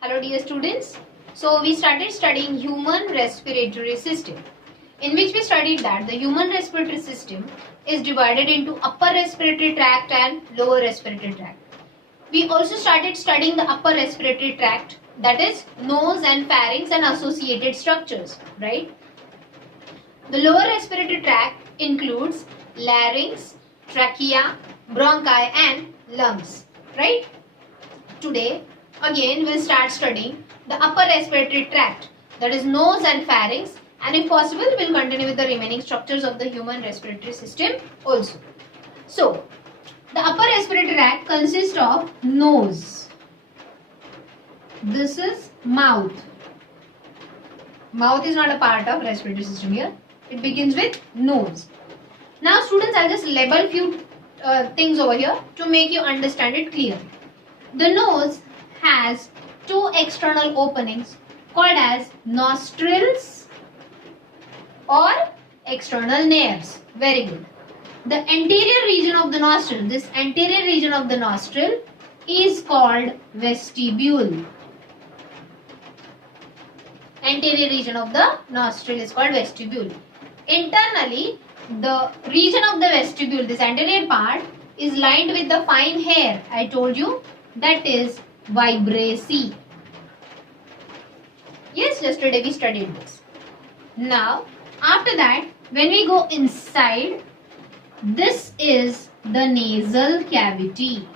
Hello dear students. So we started studying human respiratory system, in which we studied that the human respiratory system is divided into upper respiratory tract and lower respiratory tract. We also started studying the upper respiratory tract, that is nose and pharynx and associated structures, right? The lower respiratory tract includes larynx, trachea, bronchi and lungs, right? Today, again, we'll start studying the upper respiratory tract, that is nose and pharynx, and if possible, we'll continue with the remaining structures of the human respiratory system also. So, the upper respiratory tract consists of nose. This is mouth. Mouth is not a part of respiratory system here. It begins with nose. Now, students, I'll just label few things over here to make you understand it clearly. The nose has two external openings called as nostrils or external nares. Very good. The anterior region of the nostril, this anterior region of the nostril is called vestibule. Anterior region of the nostril is called vestibule. Internally, the region of the vestibule, this anterior part, is lined with the fine hair. I told you that is vibrissae. Yes, yesterday we studied this. Now, after that, when we go inside, this is the nasal cavity,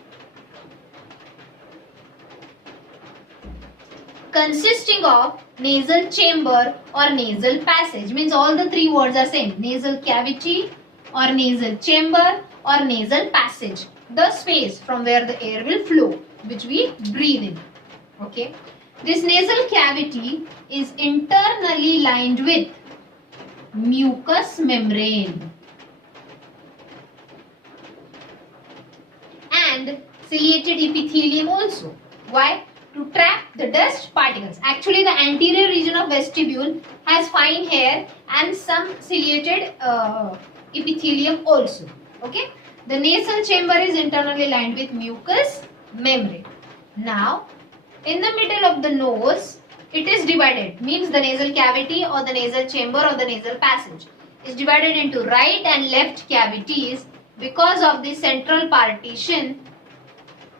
consisting of nasal chamber or nasal passage. Means all the three words are same. Nasal cavity or nasal chamber or nasal passage. The space from where the air will flow, which we breathe in. Okay. This nasal cavity is internally lined with mucous membrane and ciliated epithelium also. Why? To trap the dust particles. Actually, the anterior region of vestibule has fine hair and some ciliated epithelium also. Okay. The nasal chamber is internally lined with mucous membrane. Now, in the middle of the nose, it is divided. Means the nasal cavity or the nasal chamber or the nasal passage is divided into right and left cavities because of the central partition.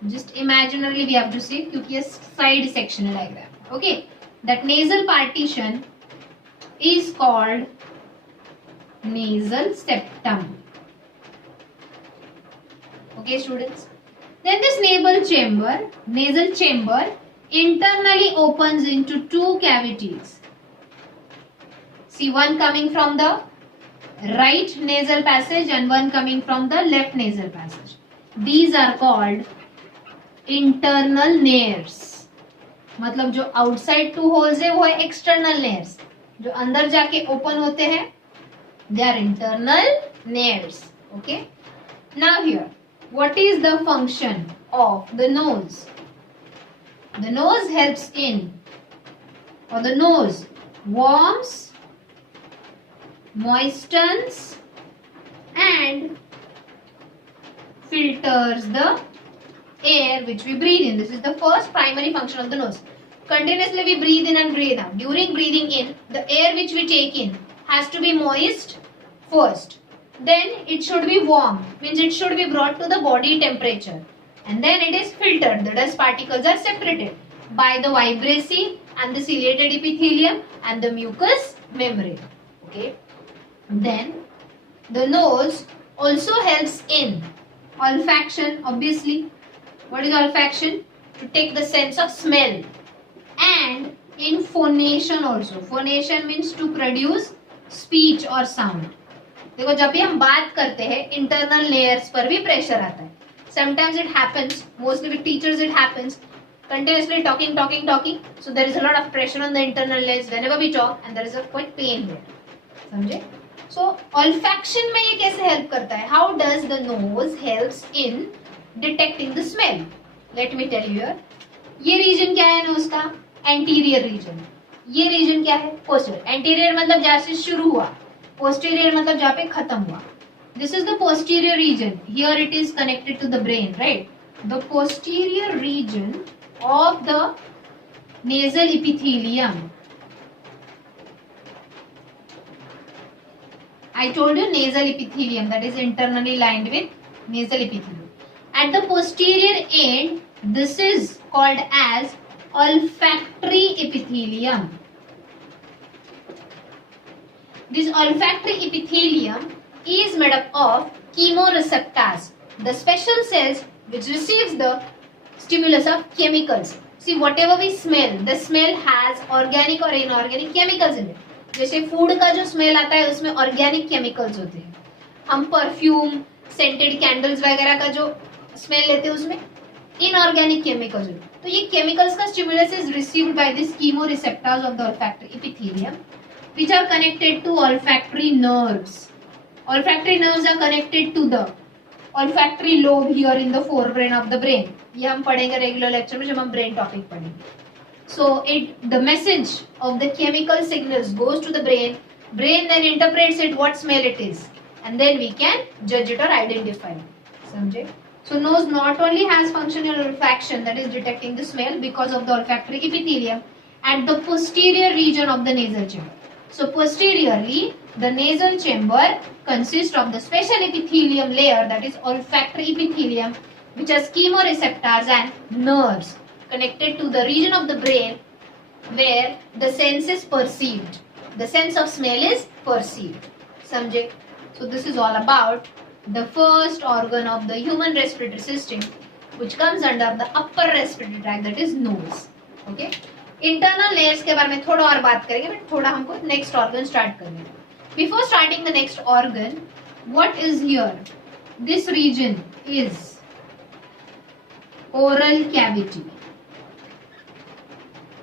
Just imaginarily we have to say, क्योंकि ये side sectional diagram. Okay, that nasal partition is called nasal septum. Okay, students. Then this nasal chamber internally opens into two cavities. See, one coming from the right nasal passage and one coming from the left nasal passage. These are called internal nares. मतलब जो outside two holes है वो है external nares. जो अंदर जाके open होते हैं, they are internal nares. Okay. Now here, what is the function of the nose? The nose helps in, or the nose warms, moistens and filters the air which we breathe in. This is the first primary function of the nose. Continuously we breathe in and breathe out. During breathing in, the air which we take in has to be moist first. Then it should be warm, means it should be brought to the body temperature. And then it is filtered. The dust particles are separated by the vibrissae and the ciliated epithelium and the mucous membrane. Okay. Then the nose also helps in olfaction, obviously. What is olfaction? To take the sense of smell. And in phonation also. Phonation means to produce speech or sound. देखो जब भी हम बात करते हैं internal layers पर भी pressure आता है. Sometimes it happens, mostly with teachers it happens, continuously talking, so there is a lot of pressure on the internal layers whenever we talk and there is a quite pain there. समझे? So olfaction में ये कैसे help करता है? How does the nose helps in detecting the smell? Let me tell you here. ये region क्या है nose का? Anterior region. ये region क्या है? Posterior. Anterior मतलब जहाँ से शुरू हुआ. Posterior मतलब जहाँ पे खत्म हुआ. This is the posterior region. Here it is connected to the brain, right? The posterior region of the nasal epithelium. I told you nasal epithelium, that is internally lined with nasal epithelium. At the posterior end, this is called as olfactory epithelium. This olfactory epithelium is made up of chemoreceptors, the special cells which receives the stimulus of chemicals. See, whatever we smell, the smell has organic or inorganic chemicals in it. जैसे food का जो smell आता है उसमें organic chemicals होते हैं. हम perfume, scented candles वगैरह का जो स्मेल लेते हैं उसमें इनऑर्गेनिक केमिकल्स होते हैं. तो ये केमिकल्स का stimulus is received by this chemoreceptors of the olfactory epithelium which are connected to olfactory nerves. Olfactory nerves are connected to the olfactory lobe here in the forebrain of the brain. ये हम पढ़ेंगे regular lecture में जब हम brain topic पढ़ेंगे. So the message of the chemical signals goes to the brain. Brain then interprets it what smell it is, and then we can judge it or identify it. समझे? So nose not only has functional olfaction, that is detecting the smell because of the olfactory epithelium at the posterior region of the nasal chamber. So posteriorly, the nasal chamber consists of the special epithelium layer, that is olfactory epithelium, which has chemoreceptors and nerves connected to the region of the brain where the sense is perceived. The sense of smell is perceived. समझे? So this is all about the first organ of the human respiratory system, which comes under the upper respiratory tract, that is nose. Okay? Internal layers के बारे में थोड़ा और बात करेंगे, but थोड़ा हमको next organ start करने. Before starting the next organ, what is here? This region is oral cavity.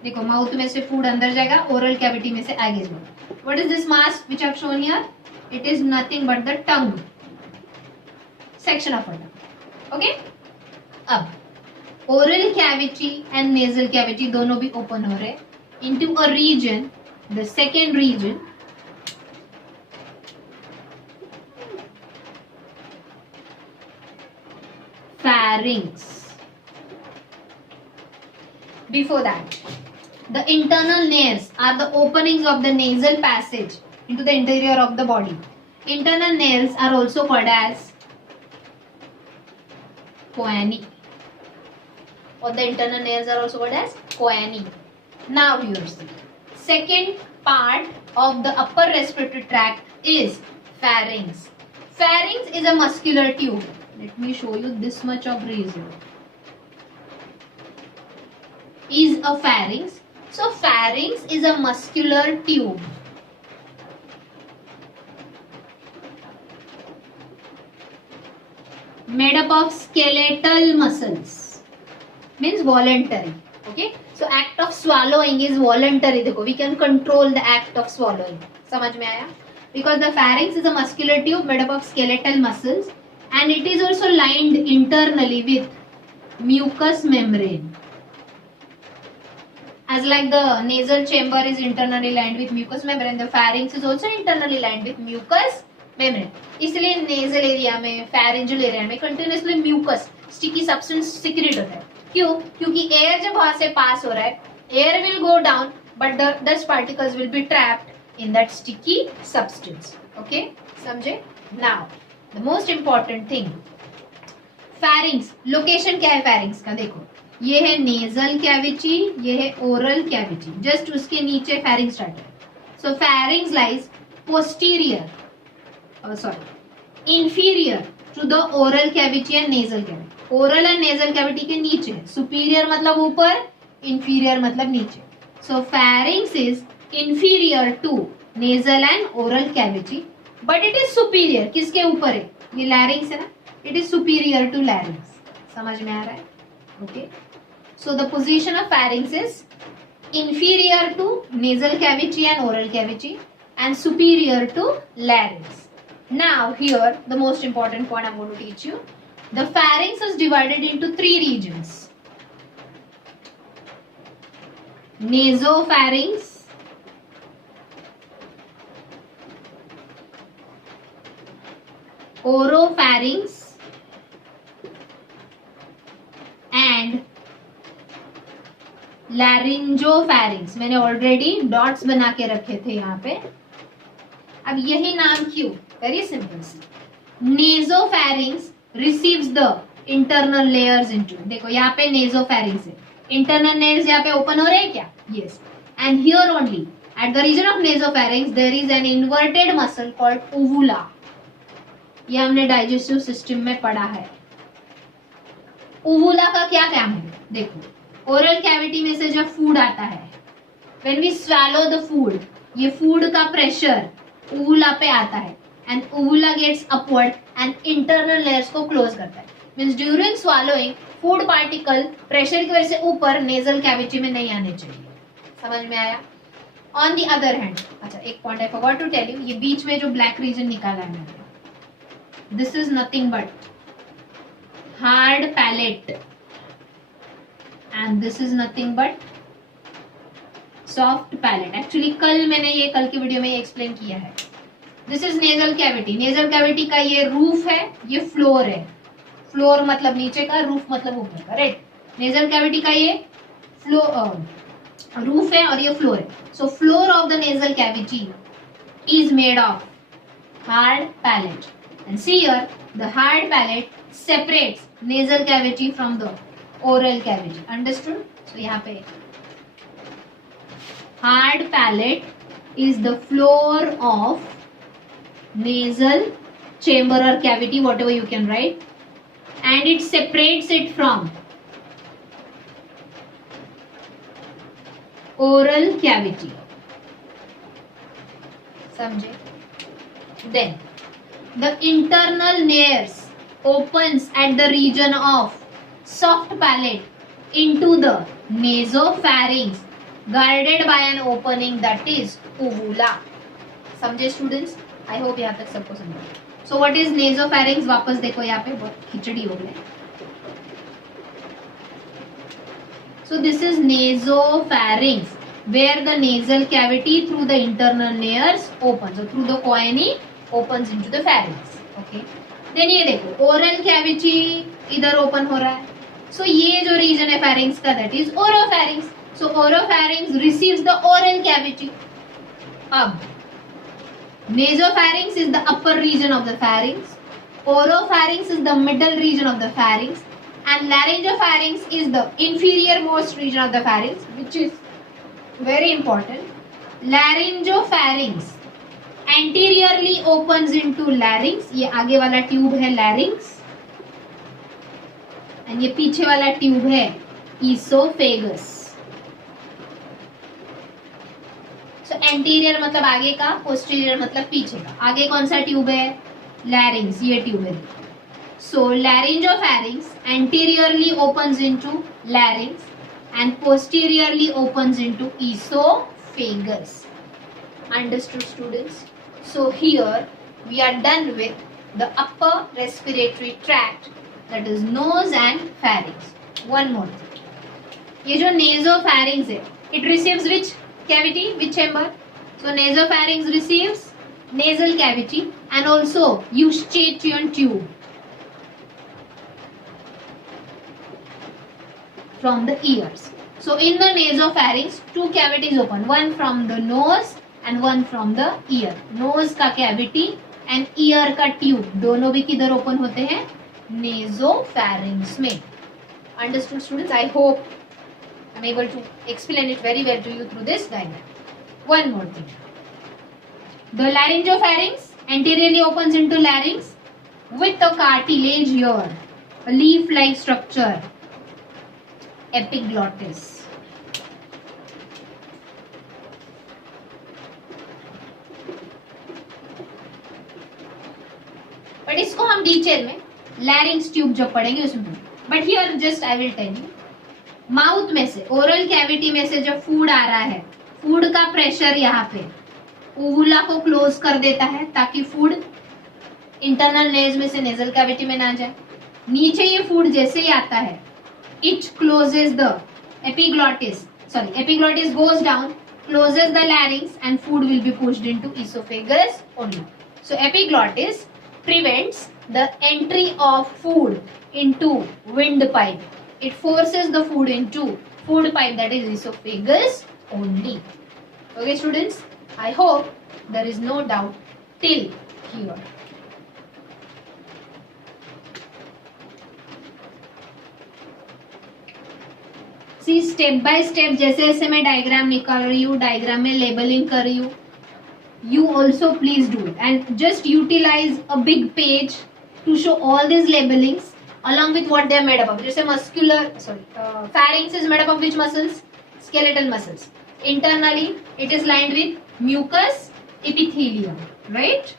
देखो माउथ में से फूड अंदर जाएगा, ओरल कैविटी में से आगे जाएगा. What is this mass which I have shown here? It is nothing but the tongue, section of tongue. Okay, अब oral cavity and nasal cavity दोनों भी ओपन हो रहे into a region, the second region pharynx. Before that, the internal nares are the openings of the nasal passage into the interior of the body. Internal nares are also called as choanae, or the internal nares are also called as choanae. Now here's the second part of the upper respiratory tract is pharynx. Pharynx is a muscular tube. Let me show you this much of razor. Is a pharynx. So pharynx is a muscular tube. Made up of skeletal muscles. Means voluntary. Okay. So act of swallowing is voluntary. देखो, we can control the act of swallowing. समझ में आया? Because the pharynx is a muscular tube made up of skeletal muscles, and it is also lined internally with mucous membrane. As like the nasal chamber is internally lined with mucous membrane, the pharynx is also internally lined with mucous membrane. इसलिए nasal area में, pharyngeal area में continuously mucus, sticky substance secrete होता है. क्यों? क्योंकि air जब वहां से pass हो रहा है, air will go down, but the dust particles will be trapped in that sticky substance. Okay? समझे? Now, the most important thing, pharynx. Location क्या है pharynx का? देखो, ये है नेजल कैविटी, ये है ओरल कैविटी, जस्ट उसके नीचे फैरिंग्स स्टार्ट है. So pharynx lies posterior, inferior to the oral cavity and nasal cavity. Oral and nasal cavity के नीचे. सुपीरियर मतलब ऊपर, इंफीरियर मतलब नीचे. So pharynx is inferior to nasal and oral cavity, but it is superior. किसके ऊपर है? ये लैरिंग्स है ना, it is superior to larynx. समझ में आ रहा है? Okay. So the position of pharynx is inferior to nasal cavity and oral cavity and superior to larynx. Now here the most important point I'm going to teach you. The pharynx is divided into three regions. Nasopharynx, oropharynx and लैरिंजोफैरिंग्स, मैंने already dots बना के रखे थे यहाँ पे। अब यही नाम क्यों? Very simple see, nasopharynx receives the internal nares into, देखो यहाँ पे नेजोफैरिंग्स है, इंटरनल लेयर्स यहाँ पे ओपन हो रहे हैं क्या? Yes, and here only at the region of nasopharynx there is an inverted muscle called uvula. ये हमने डाइजेस्टिव सिस्टम में पढ़ा है। ओवुला का क्या काम है? देखो, ओरल कैविटी में से जब फूड आता है, when we swallow the food, ये फूड का प्रेशर ओवुला पे आता है and uvula gets upward and internal nares को क्लोज करता है। Means during swallowing food particle pressure की वजह से ऊपर नेजल कैविटी में नहीं आने चाहिए। समझ में आया? ऑन द अदर हैंड, अच्छा एक point I forgot to tell you, ये बीच में जो ब्लैक रीजन निकाला है मैंने, this is nothing but hard palate and this is nothing but soft palate. Actually कल की वीडियो में एक्सप्लेन किया है। This is nasal cavity, nasal cavity का ये रूफ है, ये फ्लोर है। फ्लोर मतलब नीचे का, रूफ मतलब ऊपर का, राइट? नेजल कैविटी का ये रूफ है और ये फ्लोर है। So floor of the nasal cavity is made of hard palate and see here the hard palate separates nasal cavity from the oral cavity. Understood? So यहाँ पे hard palate is the floor of nasal chamber or cavity, whatever you can write, and it separates it from oral cavity. समझे? Then the internal layers opens at the region of soft palate into the nasopharynx guarded by an opening that is uvula. समझे students? I hope यहाँ तक सबको समझ। So what is nasopharynx? वापस देखो यहाँ पे बहुत खिचड़ी हो गई। So this is nasopharynx where the nasal cavity through the internal layers opens, so through the choanine opens into the pharynx. Okay. Then ये देखो ओरल कैविटी इधर ओपन हो रहा है। सो ये जो रीजन है फैरिंक्स का, that is oropharynx. So oropharynx receives the oral cavity. अब nasopharynx is the upper region of the pharynx, oropharynx is the middle region of the pharynx, and laryngopharynx is the inferior most region of the pharynx, which is very important. Laryngopharynx anteriorly opens into larynx, ये आगे वाला tube है larynx, and ये पीछे वाला tube है esophagus. So anterior मतलब आगे का, posterior मतलब पीछे का। आगे कौन सा ट्यूब है? larynx, ये ट्यूब है। So laryngopharynx anteriorly opens into larynx and posteriorly opens into esophagus. Understood students? So here we are done with the upper respiratory tract, that is nose and pharynx. One more thing. ये जो nasopharynx है, it receives which cavity, which chamber? So nasopharynx receives nasal cavity and also eustachian tube from the ears. So in the nasopharynx, two cavities open, one from the nose and one from the ear. Nose का cavity and ear का tube दोनों भी किधर open होते हैं? nasopharynx में. Understood students? I hope I'm able to explain it very well to you through this diagram. One more thing. The laryngopharynx anteriorly opens into larynx with a cartilage here, a leaf-like structure, epiglottis. But इसको हम detail में larynx tube जब पढ़ेंगे उसमें, but here just I will tell you, mouth में से, oral cavity में से जब फूड आ रहा है, फूड का प्रेशर यहाँ पे ओवुला को क्लोज कर देता है ताकि फूड इंटरनल लेयर्स में से नेजल कैविटी में ना जाए। नीचे ये फूड जैसे ही आता है, it closes the epiglottis goes down, closes the larynx and food will be pushed into esophagus only. So epiglottis prevents the entry of food into windpipe. It forces the food into food pipe, that is esophagus only. Okay students, I hope there is no doubt till here. See, step by step जैसे जैसे मैं diagram निकाल रही हूँ, diagram में labelling कर रही हूँ, you also please do it and just utilize a big page to show all these labelings along with what they are made up of. जैसे pharynx is made up of which muscles? Skeletal muscles. Internally, it is lined with mucous epithelium, right?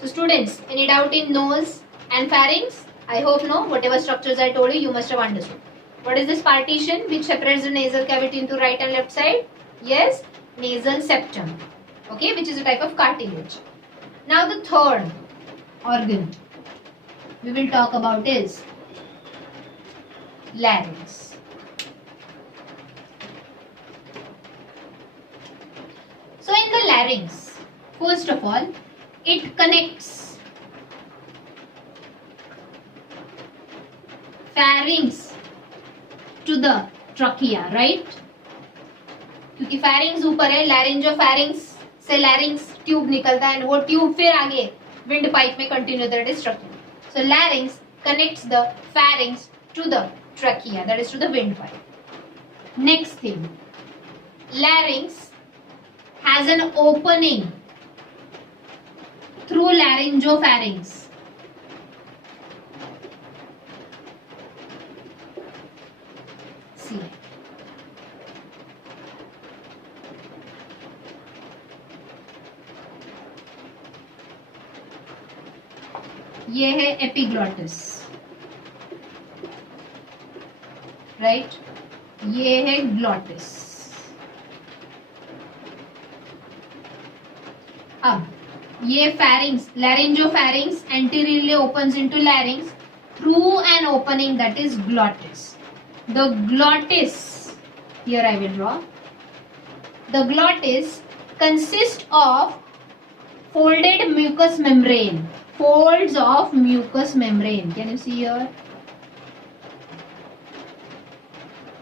So students, any doubt in nose and pharynx? I hope no. Whatever structures I told you must have understood. What is this partition which separates the nasal cavity into right and left side? Yes, nasal septum. Okay, which is a type of cartilage. Now the third organ we will talk about is larynx. So in the larynx, first of all, it connects pharynx to the trachea, right? क्योंकि pharynx ऊपर है, laryngopharynx से larynx tube निकलता है, and वो tube फिर आगे wind pipe में continue, that is trachea. So larynx connects the pharynx to the trachea, that is to the wind pipe. Next thing, larynx has an opening through laryngopharynx. See, ये है epiglottis, right? ये है glottis. अब ये pharynx, laryngopharynx anteriorly opens into larynx through an opening, that is glottis. The glottis, here I will draw. The glottis consists of folded mucous membrane, folds of mucous membrane. Can you see here?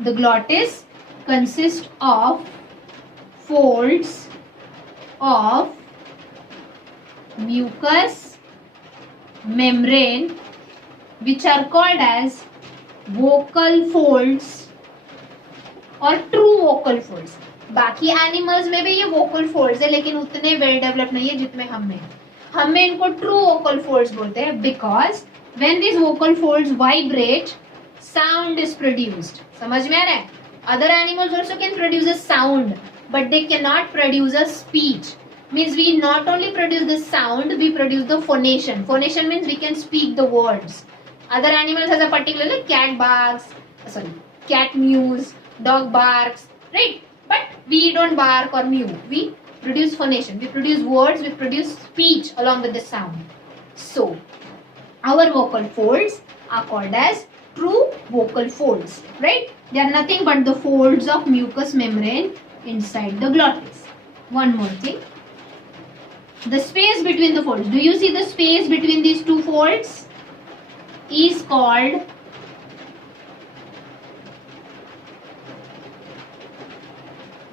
The glottis consists of folds of mucous membrane which are called as vocal folds और true vocal folds. बाकी animals में भी ये vocal folds है, लेकिन उतने well develop नहीं है जितने हम में इनको true vocal folds बोलते हैं, because when these vocal folds vibrate, sound is produced. समझ में आ रहा है? Other animals also can produce a sound, but they cannot produce a speech. Means we not only produce the sound, we produce the phonation. Phonation means we can speak the words. Other animals has a particular, like cat mews, dog barks, right? But we don't bark or mew. We produce phonation. We produce words, we produce speech along with the sound. So, our vocal folds are called as true vocal folds, right? They are nothing but the folds of mucous membrane inside the glottis. One more thing. The space between the folds. Do you see the space between these two folds? Is called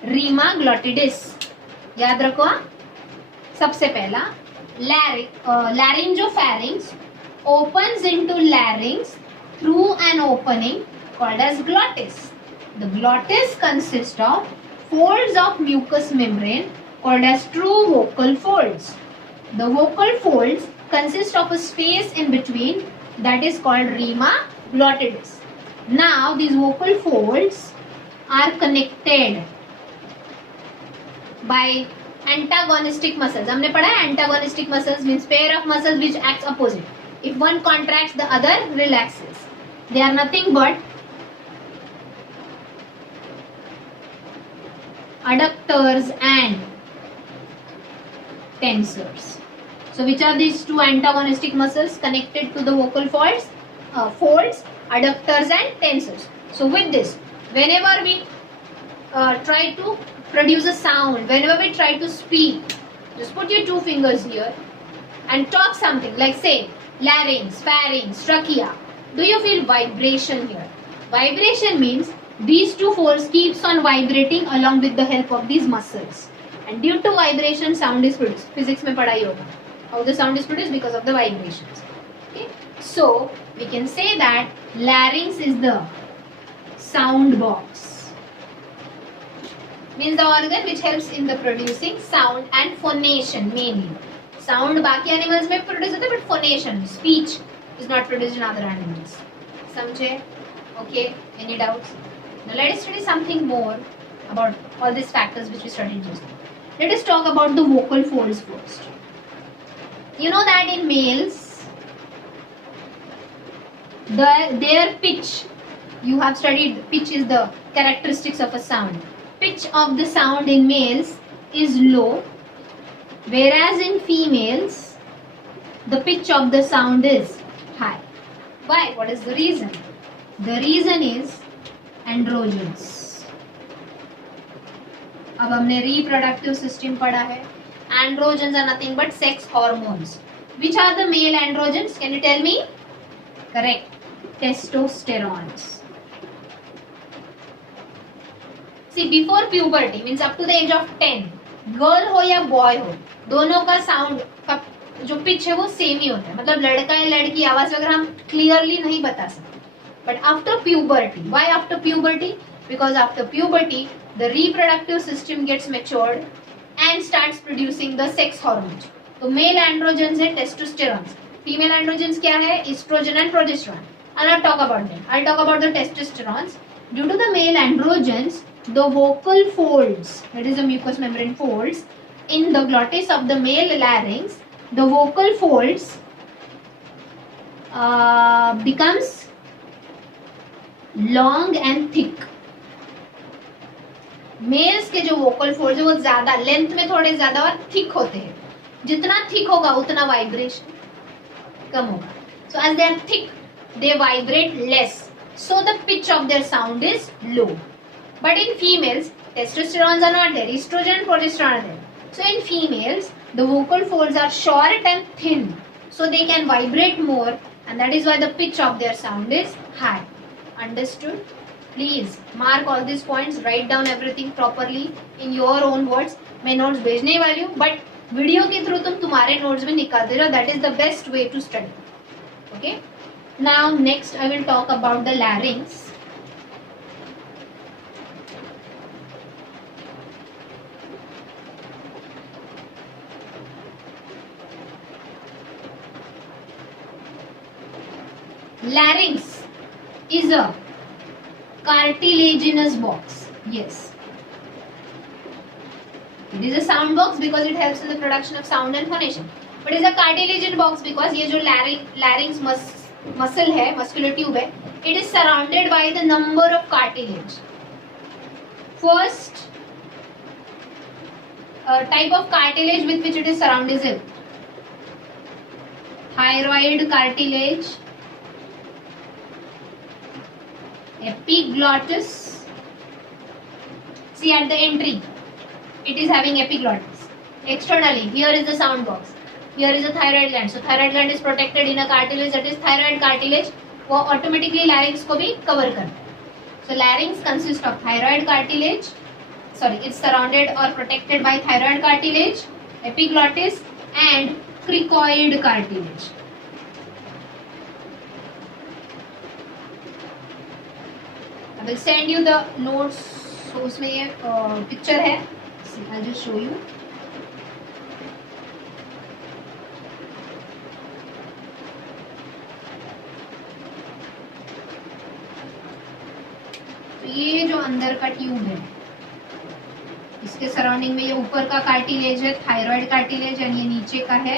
Reema ग्लॉटिडिस. याद रखो. सबसे पहला laryngopharynx opens into larynx through an opening called as glottis. The glottis consists of folds of mucous membrane called as true vocal folds. The vocal folds consist of a space in between, that is called rima glottidis. Now these vocal folds are connected by antagonistic muscles. हमने पढ़ा है antagonistic muscles means pair of muscles which acts opposite. If one contracts, the other relaxes. They are nothing but adductors and tensors. So which are these two antagonistic muscles connected to the vocal folds? Folds, adductors and tensors. So with this, whenever we try to produce a sound, whenever we try to speak, just put your two fingers here and talk something like say larynx, pharynx, trachea. Do you feel vibration here? Vibration means these two folds keeps on vibrating along with the help of these muscles. And due to vibration, sound is produced. Physics में पढ़ाई होगा. How the sound is produced? Because of the vibrations. Okay. So we can say that larynx is the sound box. Means the organ which helps in the producing sound and phonation mainly. Sound बाकी animals में produce होता है, but phonation, speech is not produced in other animals. समझे? Okay. Any doubts? Now let us study something more about all these factors which we studied just now. Let us talk about the vocal folds first. You know that in males, their pitch, you have studied pitch is the characteristics of a sound. Pitch of the sound in males is low, whereas in females, the pitch of the sound is high. Why? What is the reason? The reason is androgens. अब हमने reproductive system पढ़ा है. Androgens are nothing but sex hormones. Which are the male androgens? Can you tell me? Correct. Testosterones. See, before puberty means up to the age of 10, girl हो या boy हो, दोनों का sound का जो pitch है वो same ही होता है. मतलब लड़का या लड़की आवाज वगैरह हम clearly नहीं बता सकते. But after puberty, why after puberty? Because after puberty, the reproductive system gets matured and starts producing the sex hormones. तो male androgens है testosterone. Female androgens क्या है? Estrogen and progesterone. I'll not talk about them. I'll talk about the testosterones. Due to the male androgens, the vocal folds, that is the mucous membrane folds, in the glottis of the male larynx, the vocal folds becomes long and thick. Males के जो vocal fold है वो ज्यादा length में थोड़े ज्यादा और thick होते हैं. जितना थिक होगा उतना वाइब्रेशन कम होगा. So as they are thick they vibrate less, so the pitch of their sound is low. But in females testosterone are not there, estrogen and progesterone are there. So in females the vocal folds are short and thin, so they can vibrate more, and that is why the pitch of their sound is high. Understood? Please mark all these points, write down everything properly in your own words. मैं notes भेजने वाली हूँ, but video के through तुम तुम्हारे notes में निकालते रहो. That is the best way to study. Okay? Now next I will talk about the larynx. Larynx is a cartilaginous box. Yes, it is a sound box because it helps in the production of sound and phonation. But it is a cartilaginous box because ये जो larynx muscle है, muscular tube है, it is surrounded by the number of cartilage. First type of cartilage with which it is surrounded is thyroid cartilage, epiglottis. See at the entry, it is having epiglottis. Externally, here is the sound box. Here is a thyroid gland. So thyroid gland is protected in a cartilage, that is thyroid cartilage. वो automatically larynx को भी cover करता है. So larynx consists of thyroid cartilage. Sorry, it's surrounded or protected by thyroid cartilage, epiglottis, and cricoid cartilage. I will send you the notes. So उसमें ये picture है. I'll just show you. तो ये जो अंदर का ट्यूब है, इसके सराउंडिंग में ये ऊपर का कार्टिलेज है थायराइड कार्टिलेज, एंड ये नीचे का है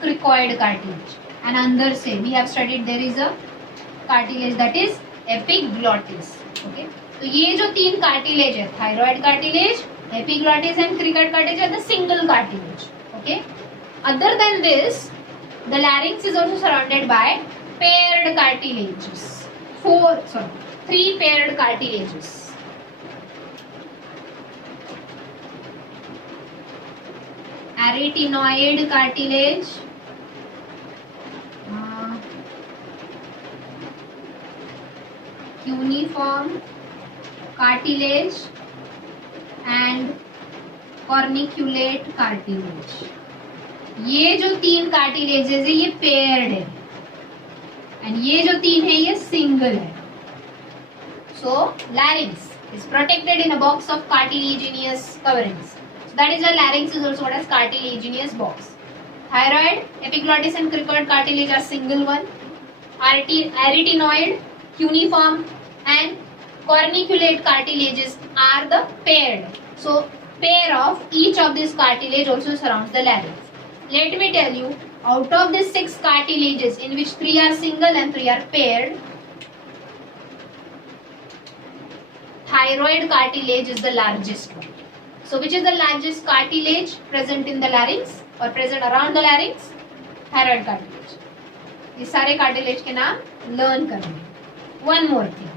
क्रिकॉइड कार्टिलेज. एंड अंदर से we have studied there is a cartilage that is epiglottis. Okay, तो ये जो तीन कार्टिलेज है, thyroid cartilage, epiglottis and cricoid cartilage, are the single cartilage. Okay, other than this the larynx is also surrounded by paired cartilages. 3 paired cartilages. arytenoid cartilage, cuneiform cartilage and corniculate cartilage. ये जो तीन cartilages है ये paired है and ये जो तीन है ये सिंगल है. So larynx is protected in a box of cartilaginous coverings. So that is why larynx is also called as cartilaginous box. Thyroid, epiglottis and cricoid cartilage are single one. Arytenoid, cuneiform and corniculate cartilages are the paired. So pair of each of these cartilage also surrounds the larynx. Let me tell you, out of these 6 cartilages in which 3 are single and 3 are paired, thyroid cartilage is the largest one. So which is the largest cartilage present in the larynx or present around the larynx? Thyroid cartilage. ये सारे cartilage के नाम learn करने. One more thing.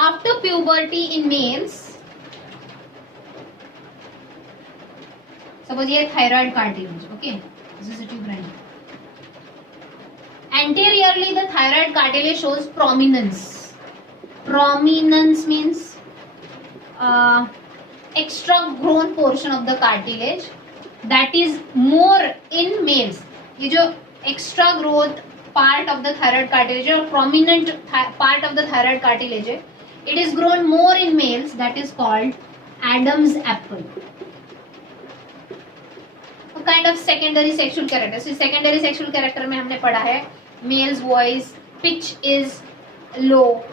After puberty in males, suppose ये thyroid cartilage, okay, this is a tube running. Anteriorly, the thyroid cartilage shows prominence. Prominence means extra grown portion of the cartilage that is more in males. ये जो extra growth part of the thyroid cartilage or prominent part of the thyroid cartilage, it is grown more in males. That is called Adam's apple. A kind of secondary sexual character. So secondary sexual character में हमने पढ़ा है male's voice, pitch is low.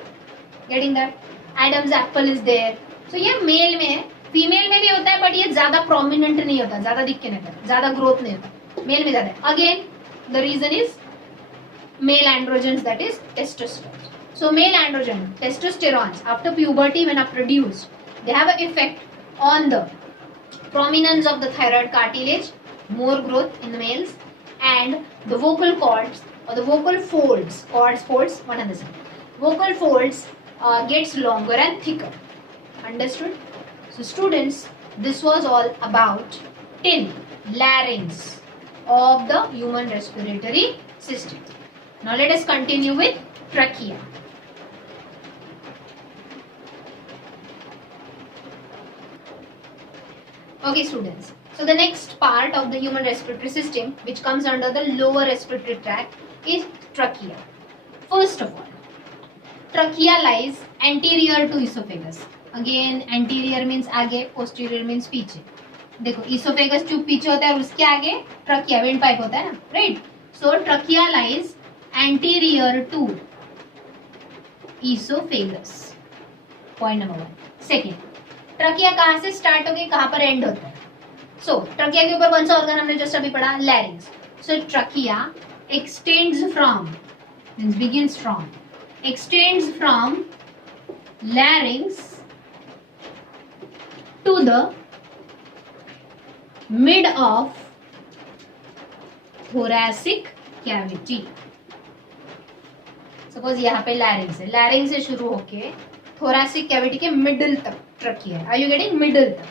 Getting that? Adam's apple is there. So ये male में है, female में भी होता है, but ये ज़्यादा prominent नहीं होता, ज़्यादा दिख के नहीं होता, ज़्यादा growth नहीं होता. Male में ज़्यादा है. Again, the reason is male androgens, that is testosterone. So male androgen, testosterone, after puberty when are produced, they have an effect on the prominence of the thyroid cartilage, more growth in the males, and the vocal cords or the vocal folds, folds, one and the same. Vocal folds gets longer and thicker. Understood? So students, this was all about till larynx of the human respiratory system. Now let us continue with trachea. Okay students, so the next part of the human respiratory system which comes under the lower respiratory tract is trachea. First of all, trachea lies anterior to esophagus. Again, anterior means आगे, posterior means पीछे. देखो esophagus tube पीछे होता है और उसके आगे trachea windpipe होता है ना, right? So trachea lies anterior to esophagus. Point number 1. Second, trachea कहाँ से स्टार्ट होके कहाँ पर एंड होता है? सो ट्रकिया के ऊपर कौन सा ऑर्गन हमने जस्ट अभी पढ़ा? Larynx. So trachea extends from means begins from extends from larynx to the mid of thoracic cavity. Suppose यहाँ पे लैरिंग्स है, लैरिंग से शुरू होके thoracic cavity के middle तक trachea है. Are you getting? Middle तक.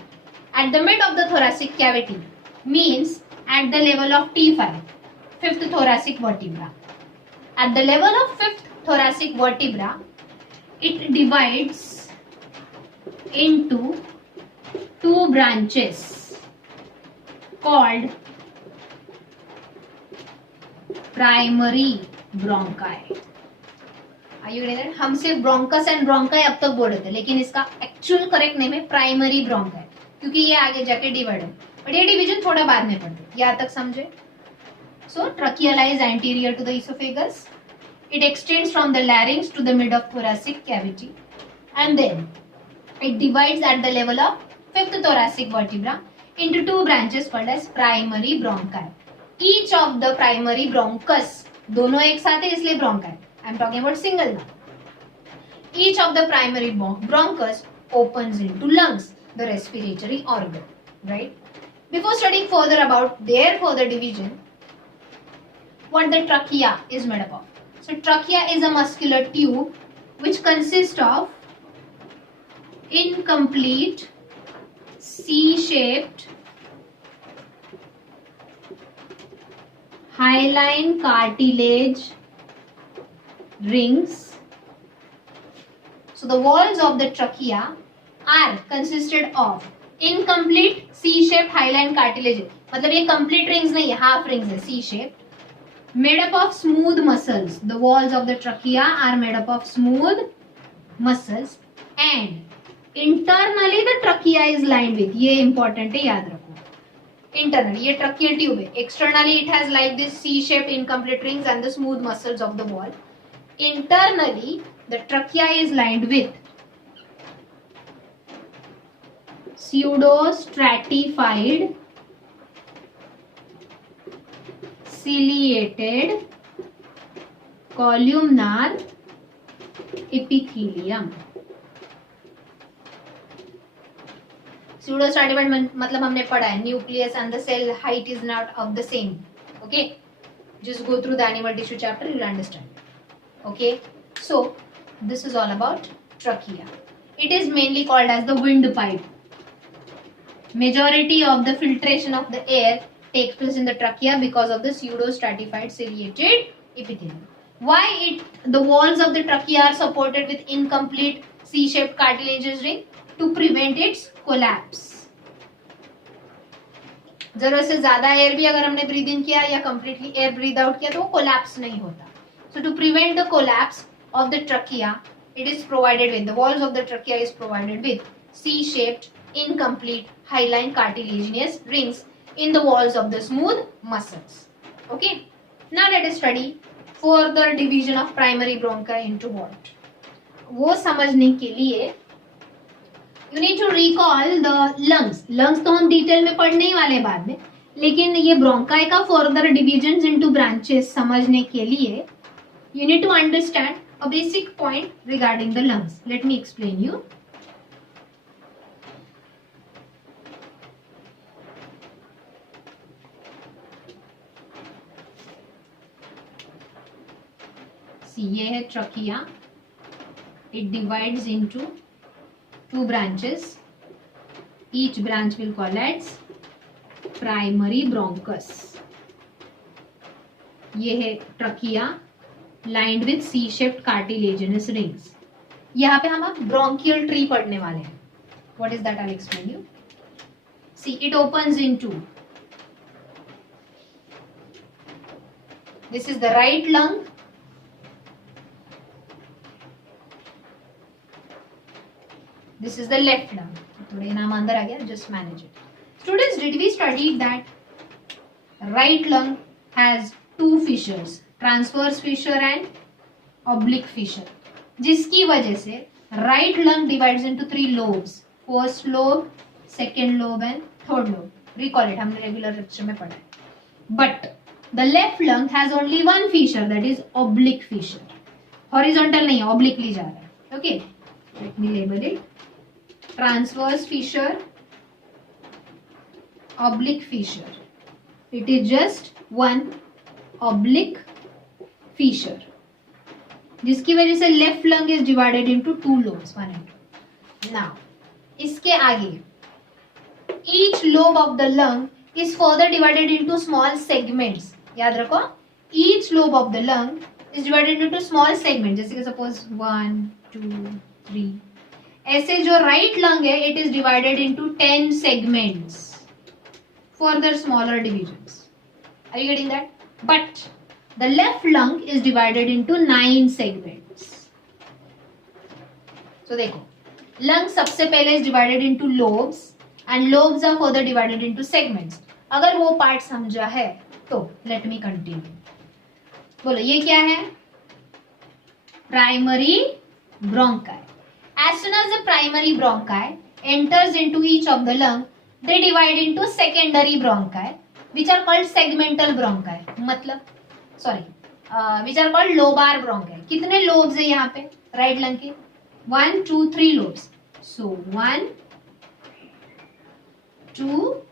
At the mid of the thoracic cavity means at the level of T5, fifth thoracic vertebra. At the level of fifth thoracic vertebra, it divides into two branches called primary bronchi. Are you getting that? हम सिर्फ bronchus and bronchi अब तक बोल रहे थे, लेकिन इसका actual correct name है प्राइमरी ब्रोंकाई, क्योंकि ये आगे जाके डिवाइड है, बट ये डिवीजन थोड़ा बाद में पढ़ते. यहाँ तक समझे? So trachea lies anterior to the oesophagus. It extends from the larynx to the mid of thoracic cavity, and then it divides at the level of fifth thoracic vertebra into two branches called as primary bronchi. Each of the primary bronchus, दोनों एक साथ है इसलिए bronchi. I'm talking about single now. Each of the primary bronchus opens into lungs, the respiratory organ, right? Before studying further about their further division, what the trachea is made up of. So trachea is a muscular tube which consists of incomplete C-shaped hyaline cartilage rings. So the walls of the trachea are consisted of incomplete C-shaped hyaline cartilage. मतलब ये complete rings नहीं है, half rings है, C-shaped. Made up of smooth muscles. The walls of the trachea are made up of smooth muscles and internally the trachea is lined with. ये important है, याद रखो. Internally, ये tracheal tube है. Externally, it has like this C-shaped incomplete rings and the smooth muscles of the wall. Internally, the trachea is lined with pseudostratified ciliated columnar epithelium. Pseudostratified मतलब हमने पढ़ा है, nucleus and the cell height is not of the same. Okay, just go through the animal tissue chapter, you will understand. Okay, so this is all about trachea. It is mainly called as the windpipe. Majority of the filtration of the air takes place in the trachea because of the pseudostratified ciliated epithelium. Why the walls of the trachea are supported with incomplete C-shaped cartilaginous ring? To prevent its collapse. जरूरत से ज्यादा air भी अगर हमने breathe in किया या completely air breathe out किया तो वो कोलैप्स नहीं होता. So to prevent the collapse of the trachea, it is provided with, the walls of the trachea is provided with C-shaped incomplete hyaline cartilaginous rings in the walls of the smooth muscles. Okay. Now let us study further division of primary bronchi into what? वो समझने के लिए you need to recall the lungs. Lungs तो हम detail में पढ़ने ही वाले बाद में, लेकिन ये ब्रोंकाई का further divisions into branches समझने के लिए you need to understand a basic point regarding the lungs. Let me explain you. See, ये है trachea. It divides into two branches. Each branch will call as primary bronchus. ये है trachea lined with C-shaped cartilaginous rings. यहाँ पे हम bronchial tree पढ़ने वाले हैं. What is that? I'll explain you. See, it opens into, this is the right lung. This is the left lung. थोड़े नाम अंदर आ गया, just manage it. Students, did we study that right lung has two fissures, transverse fissure and oblique fissure, जिसकी वजह से right lung divides into three lobes, first lobe, second lobe and third lobe. Recall it, हमने regular lecture में पढ़ा है. But the left lung has only one fissure, that is oblique fissure. Horizontal नहीं है, obliquely जा रहा है. Okay, let me label it. Transverse fissure, oblique fissure. It is just one oblique fissure, जिसकी वजह से left lung is divided into two lobes, one and two. Now, इसके आगे each lobe of the lung is further divided into small segments. याद रखो, each lobe of the lung is divided into small segments. जैसे कि suppose 1, 2, 3. ऐसे जो right lung है, it is divided into 10 segments. Further smaller divisions. Are you getting that? But the left lung is divided into 9 segments. So देखो, lung सबसे पहले is divided into lobes and lobes are further divided into segments. अगर वो part समझा है तो let me continue. बोलो ये क्या है? Primary bronchi. As soon as the primary bronchi enters into each of the lung, they divide into secondary bronchi, which are called segmental bronchi. मतलब, sorry, which are called lobar bronchi. कितने lobes है यहाँ पे right lung के? 1, 2, 3 lobes. So 1, 2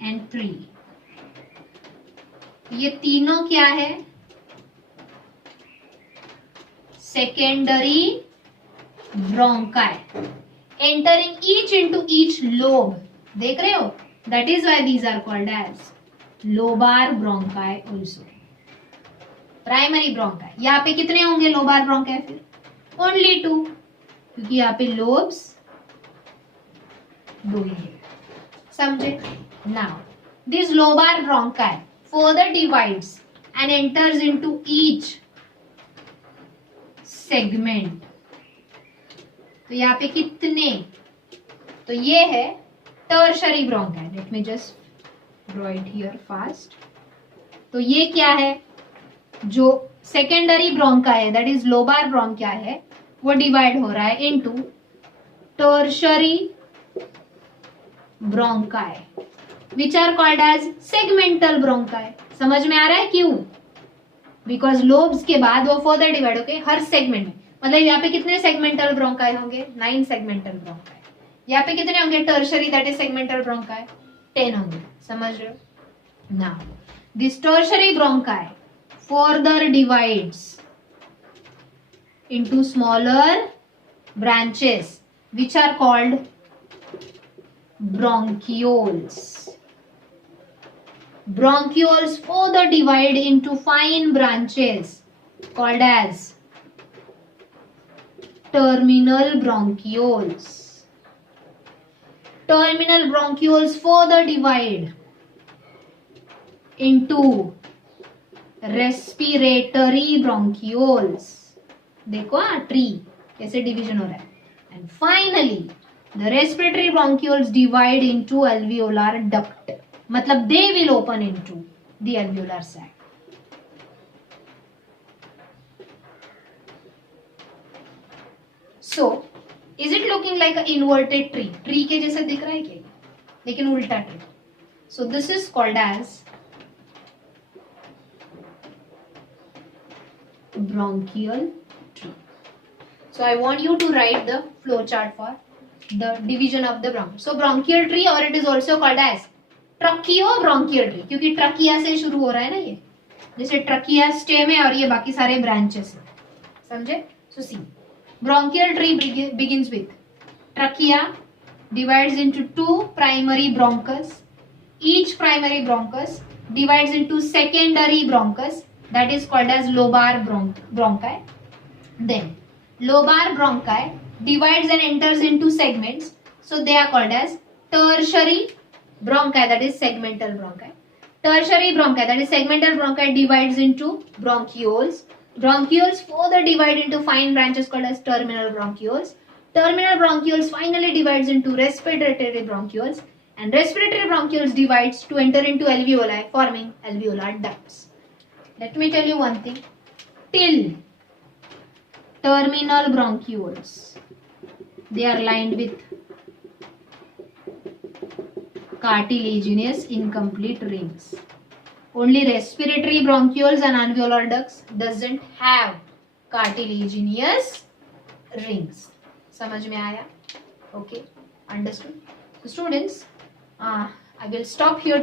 and 3. ये तीनों क्या है? secondary bronchi entering each into each lobe. देख रहे हो? That is why these are called as lobar bronchi also. Primary bronchi. यहाँ पे कितने होंगे lobar bronchi फिर? Only 2, क्योंकि यहाँ पे lobes 2 ही है. समझे? Now this lobar bronchi further divides and enters into each segment. तो यहाँ पे कितने? तो ये है tertiary bronchi. Let me just draw it here fast. तो ये क्या है? जो secondary bronchi है, that is lobar bronchi है, वो divide हो रहा है into tertiary bronchi, which are called as segmental bronchi. समझ में आ रहा है क्यों? Because lobes के बाद वो further divide होके हर segment में, मतलब यहाँ पे कितने segmental bronchi होंगे? 9 segmental bronchi. यहाँ पे कितने होंगे tertiary, that is segmental bronchi? 10 होंगे. समझ रहे हो? Now this tertiary bronchi further divides into smaller branches which are called bronchioles. Bronchioles further divide into fine branches called as terminal bronchioles. Terminal bronchioles further divide into respiratory bronchioles. देखो tree कैसे division हो रहा है. And finally the respiratory bronchioles divide into alveolar duct. मतलब they will open into the alveolar sac. So is it looking like an inverted tree? Tree के जैसे दिख रहा है क्या? लेकिन उल्टा tree. So this is called as bronchial tree. So I want you to write the flow chart for the division of the bronchial. So bronchial tree, or it is also called as tracheobronchial tree, क्योंकि trachea से शुरू हो रहा है ना ये, जैसे trachea stem है और ये बाकी सारे ब्रांचेस हैं. समझे? So see, bronchial tree begins with trachea, divides into 2 primary bronchus. Each primary bronchus divides into secondary bronchus, that is called as lobar bronchi. Then lobar bronchi divides and enters into segments, so they are called as tertiary bronchi, that is segmental bronchi. Tertiary bronchi, that is segmental bronchi, divides into bronchioles. Bronchioles further divide into fine branches called as terminal bronchioles. Terminal bronchioles finally divides into respiratory bronchioles, and respiratory bronchioles divides to enter into alveoli, forming alveolar ducts. Let me tell you one thing. Till terminal bronchioles, they are lined with cartilaginous incomplete rings. Only respiratory bronchioles and alveolar ducts doesn't have cartilaginous rings. समझ में आया? Okay, understood. So students, I will stop here.